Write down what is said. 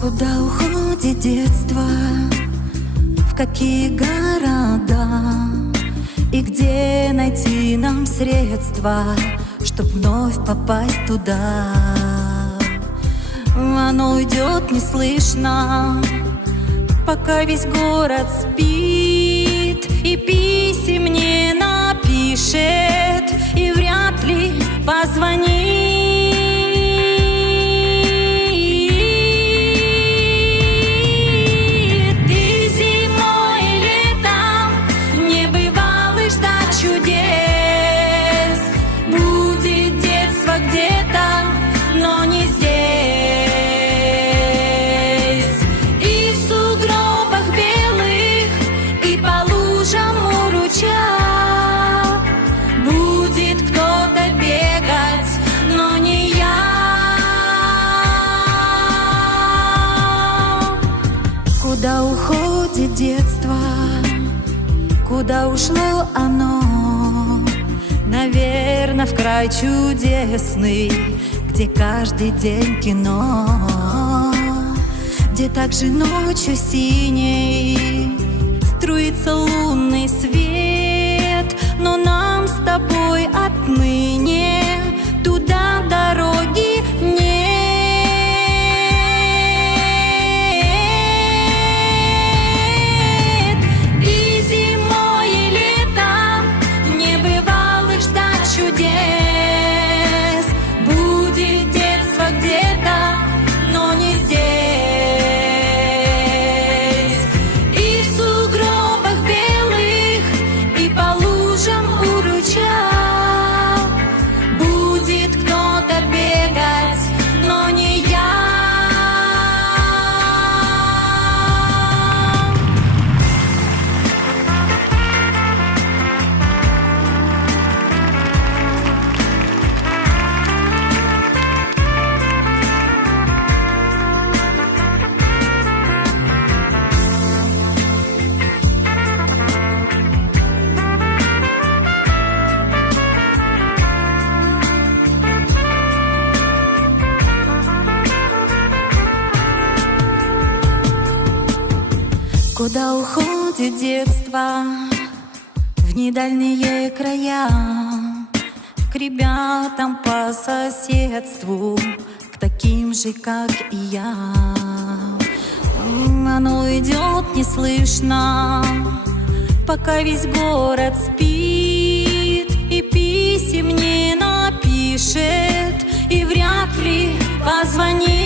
Куда уходит детство, в какие города, и где найти нам средства, чтоб вновь попасть туда? Оно идет неслышно, пока весь город спит, и писем не напишет, и вряд ли позвонит. Куда уходит детство, куда ушло оно? Наверно, в край чудесный, где каждый день кино, где также ночью синей струится лунный свет. Но нам с тобой отныне туда дороги нет. Куда уходит детство, в недальние края, к ребятам по соседству, к таким же, как и я. Оно идет неслышно, пока весь город спит, и писем не напишет, и вряд ли позвонит.